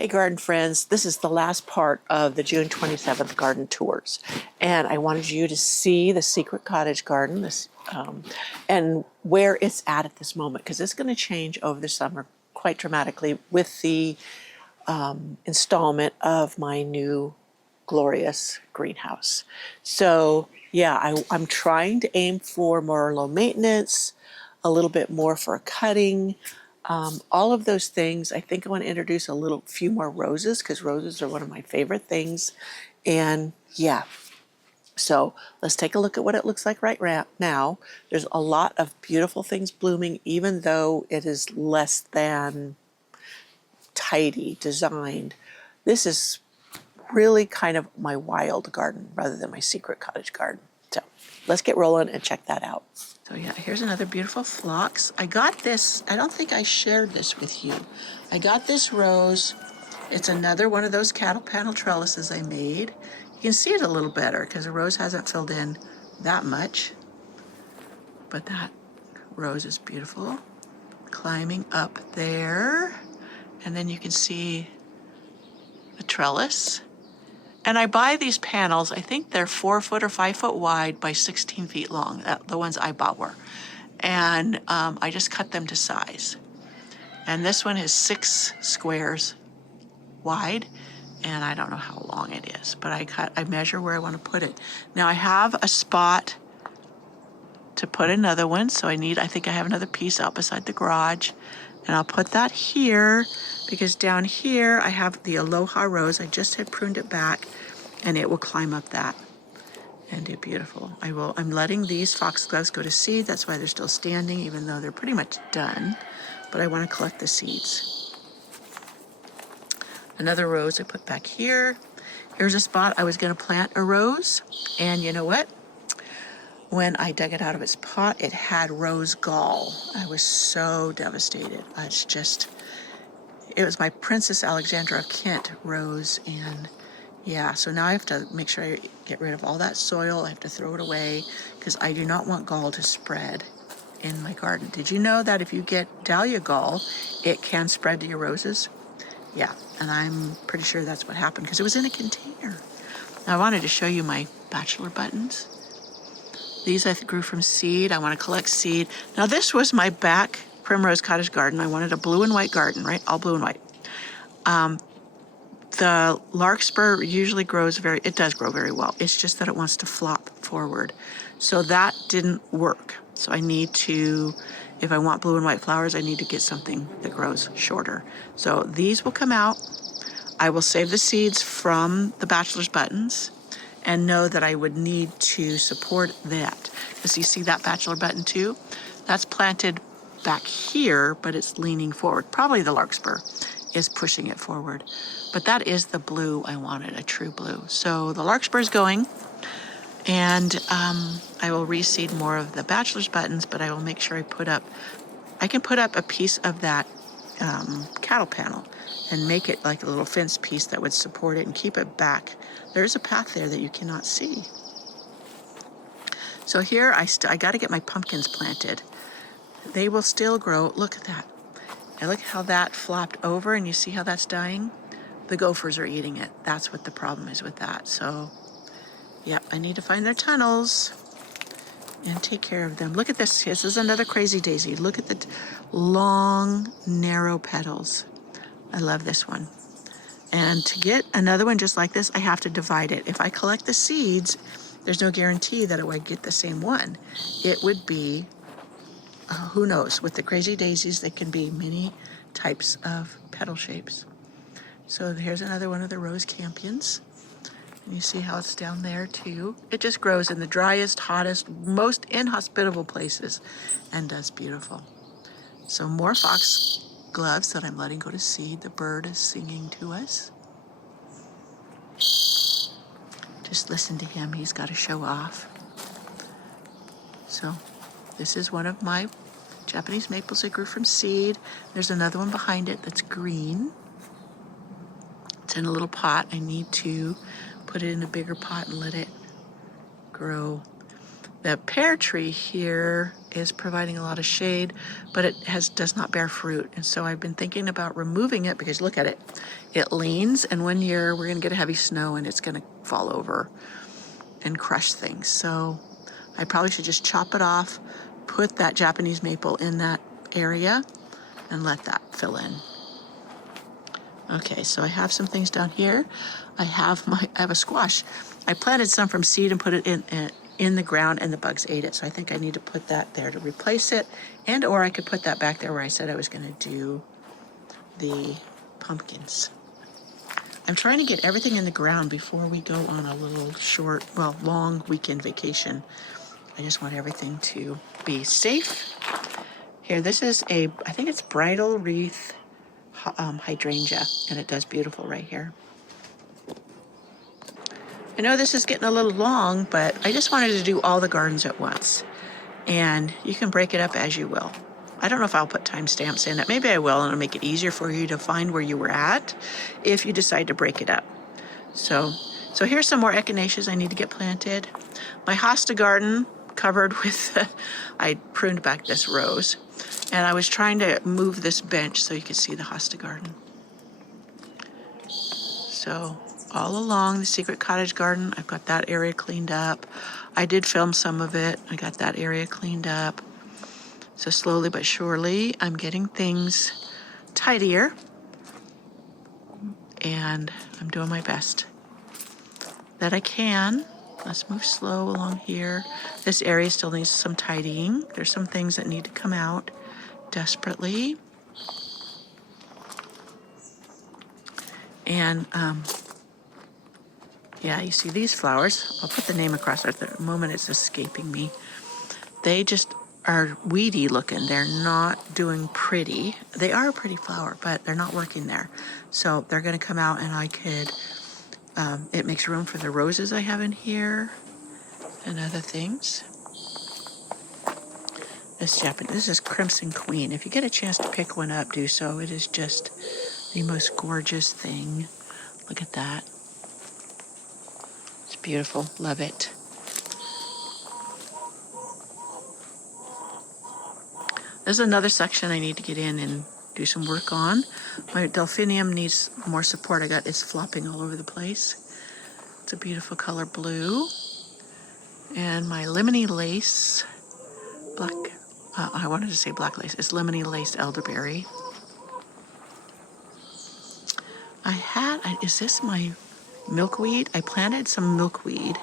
Hey garden friends, this is the last part of the June 27th garden tours, and I wanted you to see the Secret Cottage Garden and where it's at this moment, because it's going to change over the summer quite dramatically with the installment of my new glorious greenhouse. So yeah, I'm trying to aim for more low maintenance, a little bit more for cutting, all of those things. I think I want to introduce a few more roses, because roses are one of my favorite things. And yeah, so let's take a look at what it looks like right now. There's a lot of beautiful things blooming, even though it is less than tidy designed. This is really kind of my wild garden rather than my secret cottage garden. So let's get rolling and check that out. So yeah, here's another beautiful phlox. I got this, I don't think I shared this with you. I got this rose. It's another one of those cattle panel trellises I made. You can see it a little better because the rose hasn't filled in that much. But that rose is beautiful. Climbing up there. And then you can see the trellis. And I buy these panels, I think they're 4 foot or 5 foot wide by 16 feet long. The ones I bought were. And I just cut them to size. And this one is 6 squares wide, and I don't know how long it is, but I measure where I want to put it. Now I have a spot to put another one, so I think I have another piece out beside the garage, and I'll put that here because down here I have the Aloha rose. I just had pruned it back, and it will climb up that and do beautiful. I'm letting these foxgloves go to seed. That's why they're still standing, even though they're pretty much done. But I want to collect the seeds. Another rose I put back here. Here's a spot I was going to plant a rose, and you know what? When I dug it out of its pot, it had rose gall. I was so devastated. It was my Princess Alexandra of Kent rose, and yeah, so now I have to make sure I get rid of all that soil. I have to throw it away because I do not want gall to spread in my garden. Did you know that if you get dahlia gall, it can spread to your roses? Yeah, and I'm pretty sure that's what happened because it was in a container. Now I wanted to show you my bachelor buttons. These I grew from seed. I want to collect seed. Now this was my back Primrose Cottage Garden. I wanted a blue and white garden, right? All blue and white. The larkspur usually it does grow very well. It's just that it wants to flop forward. So that didn't work. So if I want blue and white flowers, I need to get something that grows shorter. So these will come out. I will save the seeds from the bachelor's buttons and know that I would need to support that. Because you see that bachelor button too? That's planted back here, but it's leaning forward. Probably the larkspur is pushing it forward. But that is the blue I wanted, a true blue. So the larkspur is going, and I will reseed more of the bachelor's buttons, but I will make sure I can put up a piece of that cattle panel and make it like a little fence piece that would support it and keep it back. There's a path there that you cannot see. So here I got to get my pumpkins planted. They will still grow. Look at that. And look how that flopped over, and you see how that's dying? The gophers are eating it. That's what the problem is with that. So, yep, I need to find their tunnels and take care of them. Look at this. This is another crazy daisy. Look at the long, narrow petals. I love this one. And to get another one just like this, I have to divide it. If I collect the seeds, there's no guarantee that I would get the same one. It would be, who knows, with the crazy daisies, they can be many types of petal shapes. So here's another one of the rose campions. And you see how it's down there too. It just grows in the driest, hottest, most inhospitable places and does beautiful. So more foxgloves that I'm letting go to seed. The bird is singing to us. Just listen to him. He's got to show off. So this is one of my Japanese maples I grew from seed. There's another one behind it that's green. It's in a little pot. I need to put it in a bigger pot and let it grow. The pear tree here is providing a lot of shade, but it does not bear fruit. And so I've been thinking about removing it because look at it. It leans, and one year we're gonna get a heavy snow and it's gonna fall over and crush things. So I probably should just chop it off, put that Japanese maple in that area and let that fill in. Okay, so I have some things down here. I have a squash. I planted some from seed and put it in the ground, and the bugs ate it. So I think I need to put that there to replace it, and or I could put that back there where I said I was going to do the pumpkins. I'm trying to get everything in the ground before we go on a little short, well, long weekend vacation. I just want everything to be safe. Here, this is I think it's bridal wreath hydrangea, and it does beautiful right here. I know this is getting a little long, but I just wanted to do all the gardens at once, and you can break it up as you will. I don't know if I'll put timestamps in it. Maybe I will, and it'll make it easier for you to find where you were at if you decide to break it up. So here's some more echinaceas I need to get planted. My hosta garden covered with, I pruned back this rose, and I was trying to move this bench so you could see the hosta garden. So all along the Secret Cottage Garden, I've got that area cleaned up. I did film some of it. I got that area cleaned up. So slowly but surely, I'm getting things tidier, and I'm doing my best that I can. Let's move slow along here. This area still needs some tidying. There's some things that need to come out desperately. And yeah, you see these flowers. I'll put the name across at the moment, it's escaping me. They just are weedy looking. They're not doing pretty. They are a pretty flower, but they're not working there. So they're gonna come out, and I could, it makes room for the roses I have in here and other things. This is Crimson Queen. If you get a chance to pick one up, do so. It is just the most gorgeous thing. Look at that. It's beautiful. Love it. There's another section I need to get in and do some work on. My delphinium needs more support. It's flopping all over the place. It's a beautiful color blue. And my lemony lace, I wanted to say black lace. It's lemony lace elderberry. Is this my milkweed? I planted some milkweed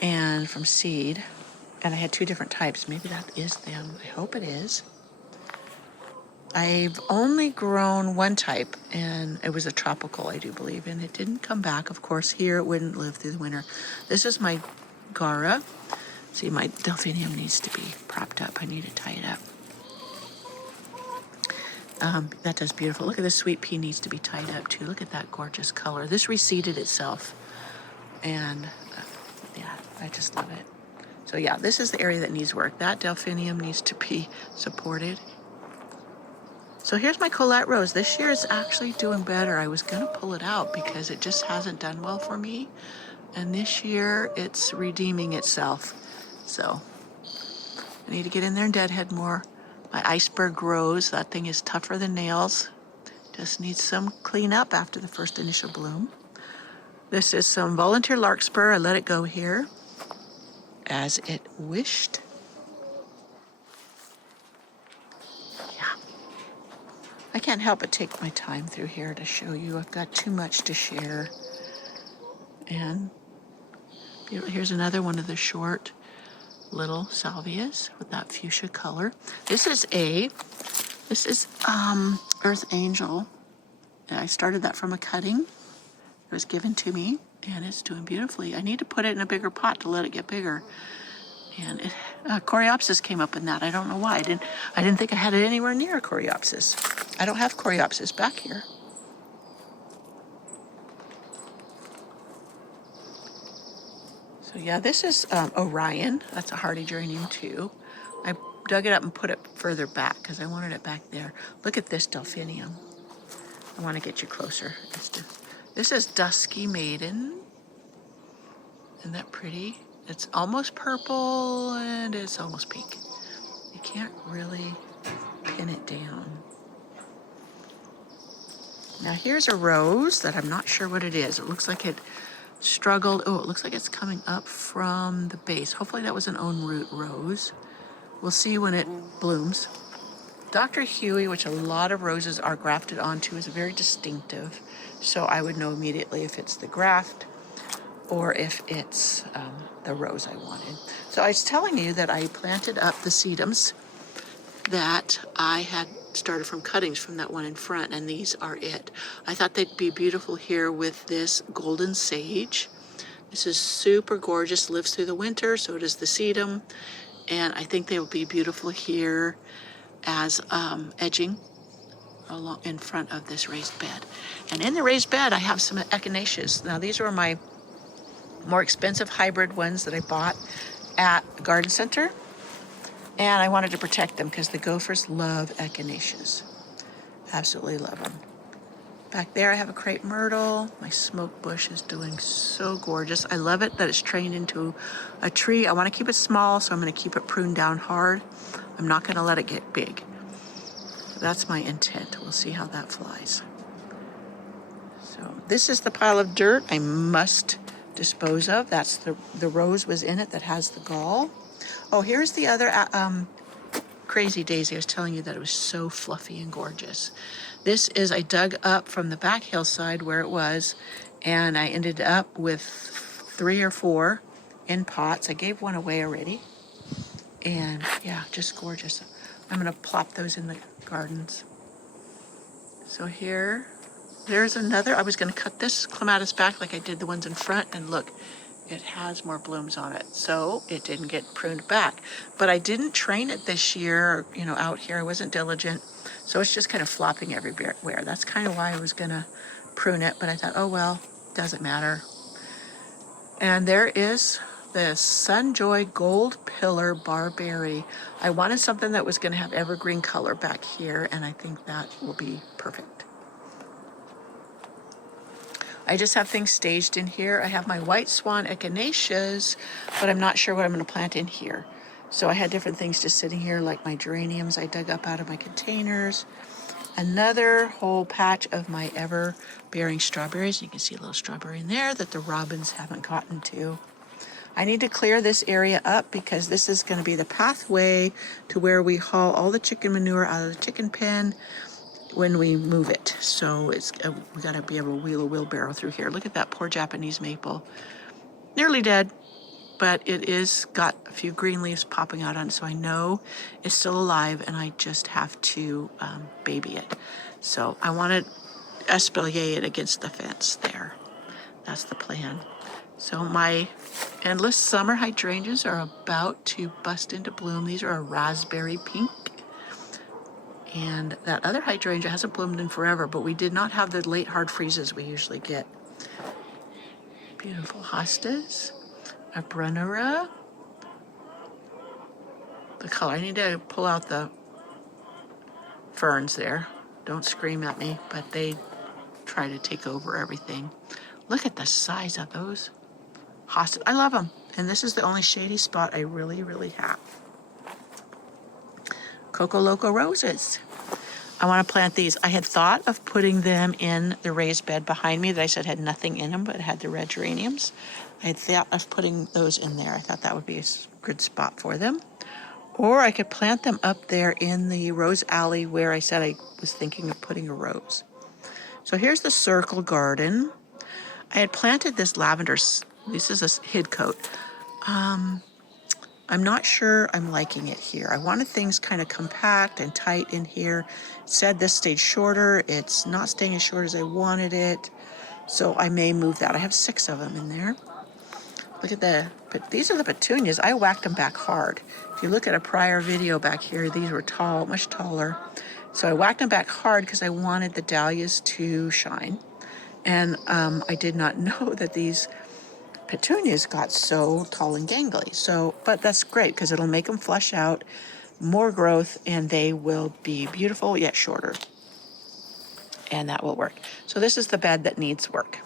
and from seed, and I had two different types. Maybe that is them. I hope it is. I've only grown one type, and it was a tropical, I do believe, and it didn't come back. Of course, here it wouldn't live through the winter. This is my Gara. See, my delphinium needs to be propped up. I need to tie it up. That does beautiful. Look at this sweet pea needs to be tied up too. Look at that gorgeous color. This reseeded itself, and yeah, I just love it. So yeah, this is the area that needs work. That delphinium needs to be supported. So here's my Colette rose. This year is actually doing better. I was gonna pull it out because it just hasn't done well for me, and this year it's redeeming itself. So I need to get in there and deadhead more. My iceberg rose, that thing is tougher than nails. Just needs some cleanup after the first initial bloom. This is some volunteer larkspur. I let it go here as it wished. Yeah. I can't help but take my time through here to show you. I've got too much to share. And here's another one of the short little salvias with that fuchsia color. This is Earth Angel, and I started that from a cutting. It was given to me, and it's doing beautifully. I need to put it in a bigger pot to let it get bigger. And Coreopsis came up in that. I don't know why. I didn't think I had it anywhere near a Coreopsis. I don't have Coreopsis back here. So yeah, this is Orion. That's a hardy geranium too. I dug it up and put it further back because I wanted it back there. Look at this delphinium. I want to get you closer. This is Dusky Maiden. Isn't that pretty? It's almost purple and it's almost pink. You can't really pin it down. Now here's a rose that I'm not sure what it is. It looks like it struggled. Oh, it looks like it's coming up from the base. Hopefully that was an own root rose. We'll see when it blooms. Dr. Huey, which a lot of roses are grafted onto, is very distinctive. So I would know immediately if it's the graft or if it's the rose I wanted. So I was telling you that I planted up the sedums that I had started from cuttings from that one in front, and these are it. I thought they'd be beautiful here with this golden sage. This is super gorgeous, lives through the winter, so does the sedum, and I think they will be beautiful here as edging along in front of this raised bed. And in the raised bed, I have some echinaceas. Now these are my more expensive hybrid ones that I bought at the garden center. And I wanted to protect them because the gophers love echinaceas. Absolutely love them. Back there I have a crepe myrtle. My smoke bush is doing so gorgeous. I love it that it's trained into a tree. I want to keep it small, so I'm going to keep it pruned down hard. I'm not going to let it get big. That's my intent. We'll see how that flies. So this is the pile of dirt I must dispose of. That's the rose was in it that has the gall. Oh, here's the other crazy daisy. I was telling you that it was so fluffy and gorgeous. This is, I dug up from the back hillside where it was, and I ended up with 3 or 4 in pots. I gave one away already. And yeah, just gorgeous. I'm gonna plop those in the gardens. So there's another. I was gonna cut this clematis back like I did the ones in front, and look, it has more blooms on it. So it didn't get pruned back. But I didn't train it this year, out here. I wasn't diligent. So it's just kind of flopping everywhere. That's kind of why I was gonna prune it, but I thought, oh well, doesn't matter. And there is the Sunjoy Gold Pillar Barberry. I wanted something that was going to have evergreen color back here, and I think that will be perfect. I just have things staged in here. I have my white swan echinaceas, but I'm not sure what I'm going to plant in here. So I had different things just sitting here, like my geraniums I dug up out of my containers. Another whole patch of my ever-bearing strawberries. You can see a little strawberry in there that the robins haven't gotten to. I need to clear this area up because this is going to be the pathway to where we haul all the chicken manure out of the chicken pen when we move it. So we got to be able to wheel a wheelbarrow through here. Look at that poor Japanese maple. Nearly dead, but it is got a few green leaves popping out on it, so I know it's still alive, and I just have to baby it. So I want to espalier it against the fence there. That's the plan. So my endless summer hydrangeas are about to bust into bloom. These are a raspberry pink. And that other hydrangea hasn't bloomed in forever, but we did not have the late hard freezes we usually get. Beautiful hostas. A Brennera. The color, I need to pull out the ferns there. Don't scream at me, but they try to take over everything. Look at the size of those hostas. I love them. And this is the only shady spot I really, really have. Coco Loco roses. I want to plant these. I had thought of putting them in the raised bed behind me that I said had nothing in them, but it had the red geraniums. I had thought of putting those in there. I thought that would be a good spot for them. Or I could plant them up there in the rose alley where I said I was thinking of putting a rose. So here's the circle garden. I had planted this lavender. This is a hid coat. I'm not sure I'm liking it here. I wanted things kind of compact and tight in here. It said this stayed shorter. It's not staying as short as I wanted it. So I may move that. I have 6 of them in there. Look at but these are the petunias. I whacked them back hard. If you look at a prior video back here, these were tall, much taller. So I whacked them back hard because I wanted the dahlias to shine. And I did not know that these petunias got so tall and gangly. But that's great because it'll make them flush out, more growth, and they will be beautiful yet shorter. And that will work. So this is the bed that needs work.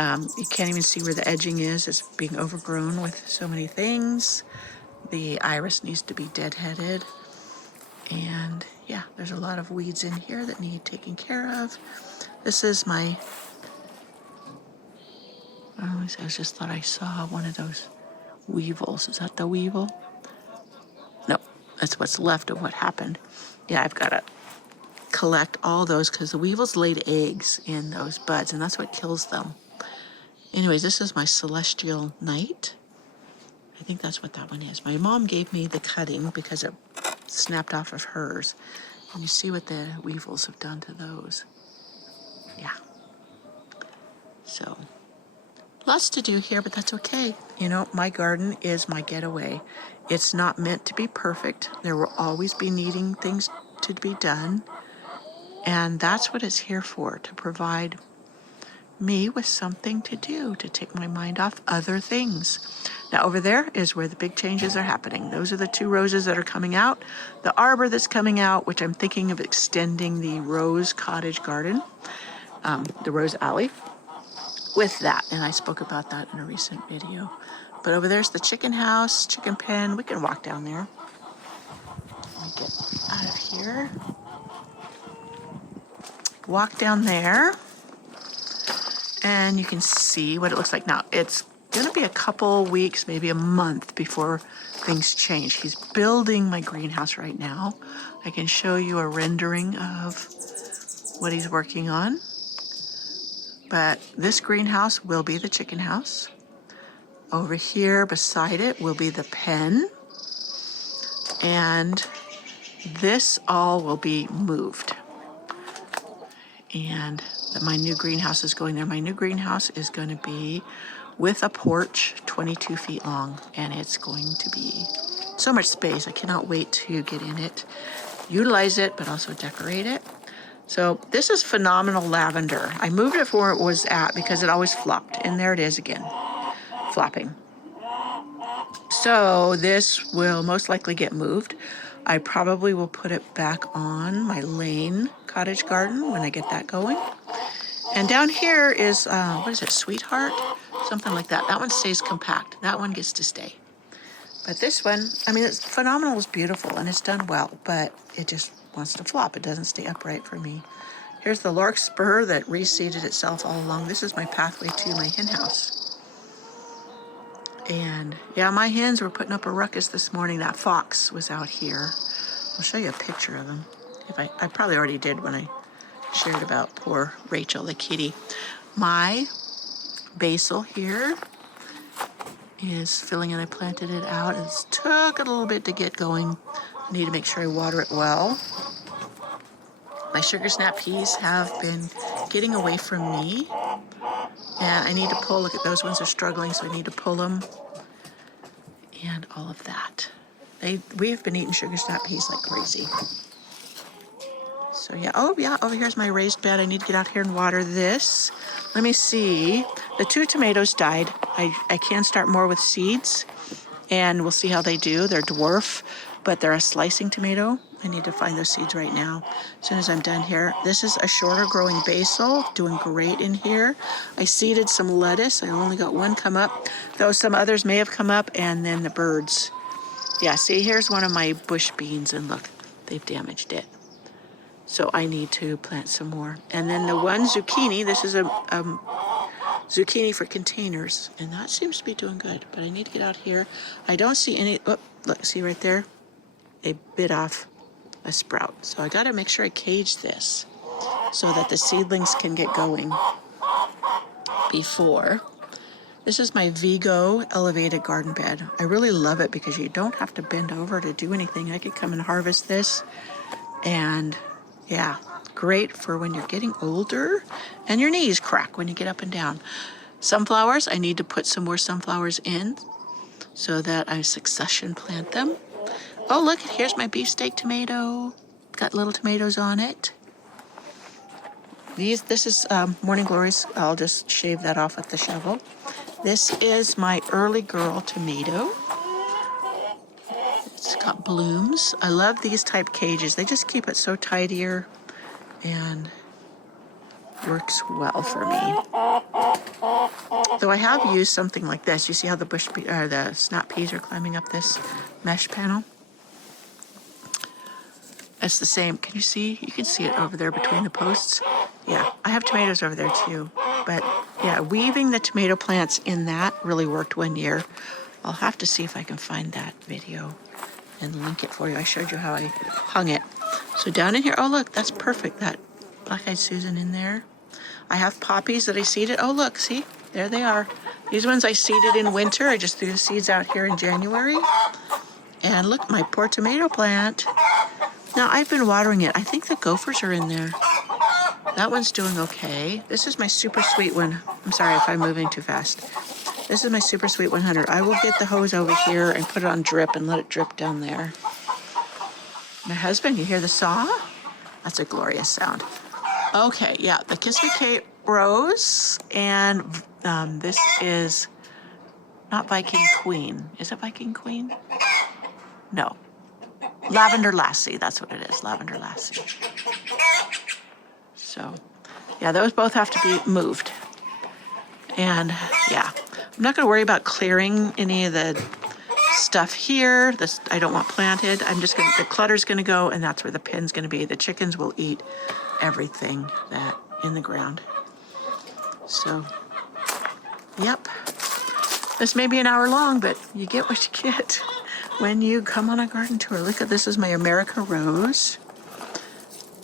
You can't even see where the edging is. It's being overgrown with so many things. The iris needs to be deadheaded. And yeah, there's a lot of weeds in here that need taken care of. This is my, I just thought I saw one of those weevils. Is that the weevil? No, that's what's left of what happened. Yeah, I've got to collect all those because the weevils laid eggs in those buds and that's what kills them. Anyways, this is my celestial night. I think that's what that one is. My mom gave me the cutting because it snapped off of hers. And you see what the weevils have done to those. Yeah. So, lots to do here, but that's okay. You know, my garden is my getaway. It's not meant to be perfect. There will always be needing things to be done. And that's what it's here for, to provide me with something to do, to take my mind off other things. Now over there is where the big changes are happening. Those are the 2 roses that are coming out. The arbor that's coming out, which I'm thinking of extending the rose cottage garden, the rose alley, with that. And I spoke about that in a recent video. But over there's the chicken house, chicken pen. We can walk down there. Let me get out of here. Walk down there. And you can see what it looks like now. It's going to be a couple weeks, maybe a month before things change. He's building my greenhouse right now. I can show you a rendering of what he's working on. But this greenhouse will be the chicken house. Over here beside it will be the pen. And this all will be moved. And my new greenhouse is going there. My new greenhouse is going to be with a porch 22 feet long, and it's going to be so much space. I cannot wait to get in it, utilize it, but also decorate it. So this is phenomenal lavender. I moved it from where it was at because it always flopped, and there it is again, flopping. So this will most likely get moved. I probably will put it back on my Lane cottage garden when I get that going. And down here is, what is it, Sweetheart? Something like that. That one stays compact. That one gets to stay. But this one, I mean, it's phenomenal, it's beautiful, and it's done well, but it just wants to flop. It doesn't stay upright for me. Here's the larkspur that reseeded itself all along. This is my pathway to my hen house. And yeah, my hens were putting up a ruckus this morning. That fox was out here. I'll show you a picture of him. I probably already did when I shared about poor Rachel, the kitty. My basil here is filling and I planted it out. It took a little bit to get going. I need to make sure I water it well. My sugar snap peas have been getting away from me. And I need to pull, look at those ones are struggling, so I need to pull them. And all of that. We have been eating sugar snap peas like crazy. So yeah, over here's my raised bed. I need to get out here and water this. Let me see. The 2 tomatoes died. I can start more with seeds, and we'll see how they do. They're dwarf, but they're a slicing tomato. I need to find those seeds right now as soon as I'm done here. This is a shorter growing basil, doing great in here. I seeded some lettuce. I only got one come up, though some others may have come up, and then the birds. Yeah, see, here's one of my bush beans, and look, they've damaged it. So I need to plant some more. And then the one zucchini, this is a zucchini for containers, and that seems to be doing good, but I need to get out here. I don't see any, oh, look, see right there? They bit off a sprout. So I gotta make sure I cage this so that the seedlings can get going before. This is my Vigo elevated garden bed. I really love it because you don't have to bend over to do anything. I could come and harvest this, and yeah, great for when you're getting older and your knees crack when you get up and down. Sunflowers, I need to put some more sunflowers in so that I succession plant them. Oh, look, here's my beefsteak tomato. Got little tomatoes on it. This is Morning Glories. I'll just shave that off with the shovel. This is my early girl tomato. It's got blooms. I love these type cages. They just keep it so tidier. And works well for me. Though I have used something like this. You see how the the snap peas are climbing up this mesh panel? It's the same. Can you see? You can see it over there between the posts. Yeah, I have tomatoes over there too. But yeah, weaving the tomato plants in that really worked one year. I'll have to see if I can find that video and link it for you. I showed you how I hung it. So down in here, oh look, that's perfect. That black-eyed Susan in there. I have poppies that I seeded. Oh look, see? There they are. These ones I seeded in winter. I just threw the seeds out here in January. And look, my poor tomato plant. Now, I've been watering it. I think the gophers are in there. That one's doing okay. This is my super sweet one. I'm sorry if I'm moving too fast. This is my super sweet 100. I will get the hose over here and put it on drip and let it drip down there. My husband, you hear the saw? That's a glorious sound. Okay, yeah, the Kiss Me Kate rose, and this is not Viking Queen. Is it Viking Queen? No. Lavender Lassie, that's what it is, Lavender Lassie. So, yeah, those both have to be moved. And yeah, I'm not gonna worry about clearing any of the stuff here. This I don't want planted. I'm just gonna, the clutter's gonna go, and that's where the pin's gonna be. The chickens will eat everything that in the ground. So, yep. This may be an hour long, but you get what you get when you come on a garden tour. Look at this is my America Rose.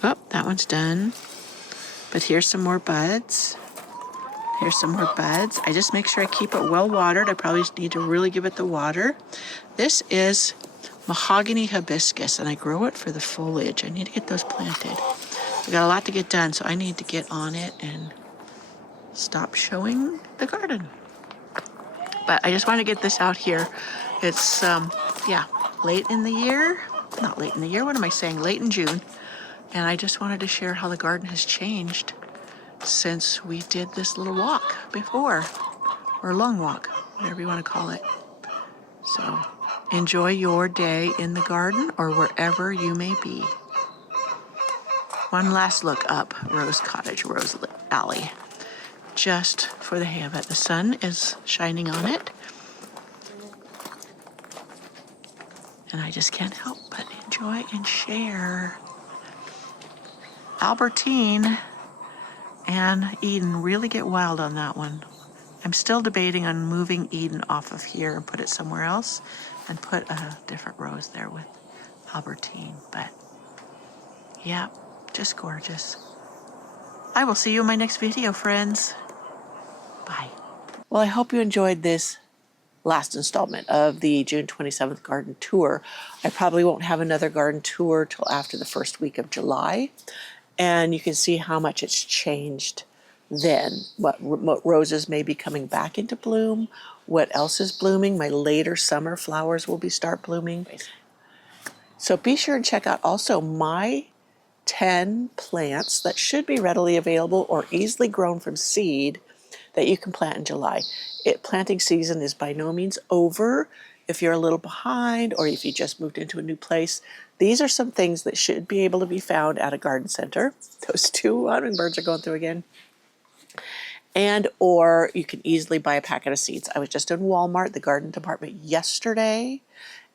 Oh, that one's done. But here's some more buds. Here's some more buds. I just make sure I keep it well watered. I probably just need to really give it the water. This is mahogany hibiscus, and I grow it for the foliage. I need to get those planted. I got a lot to get done, so I need to get on it and stop showing the garden. But I just want to get this out here. It's, yeah, late in the year. Not late in the year, what am I saying? Late in June. And I just wanted to share how the garden has changed since we did this little walk before, or long walk, whatever you want to call it. So enjoy your day in the garden or wherever you may be. One last look up Rose Cottage, Rose Alley, just for the hay of it. The sun is shining on it, and I just can't help but enjoy and share. Albertine and Eden really get wild on that one. I'm still debating on moving Eden off of here and put it somewhere else and put a different rose there with Albertine. But yeah, just gorgeous. I will see you in my next video, friends. Bye. Well, I hope you enjoyed this last installment of the June 27th garden tour. I probably won't have another garden tour till after the first week of July. And you can see how much it's changed then. What roses may be coming back into bloom, what else is blooming. My later summer flowers will start blooming. So be sure and check out also my 10 plants that should be readily available or easily grown from seed that you can plant in July. Planting season is by no means over. If you're a little behind or if you just moved into a new place, these are some things that should be able to be found at a garden center. Those two hummingbirds are going through again. And or you can easily buy a packet of seeds. I was just in Walmart, the garden department yesterday,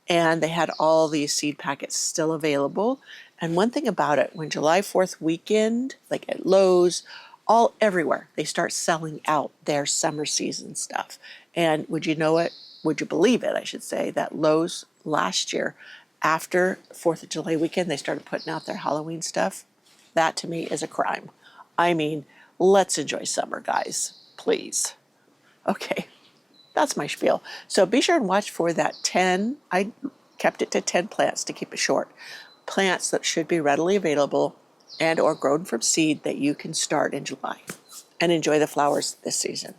and they had all these seed packets still available. And one thing about it, when July 4th weekend, like at Lowe's, everywhere, they start selling out their summer season stuff. And would you know it? Would you believe it, I should say, that Lowe's last year, after 4th of July weekend, they started putting out their Halloween stuff? That to me is a crime. I mean, let's enjoy summer, guys, please. Okay, that's my spiel. So be sure and watch for that 10, I kept it to 10 plants to keep it short. Plants that should be readily available and or grown from seed that you can start in July and enjoy the flowers this season.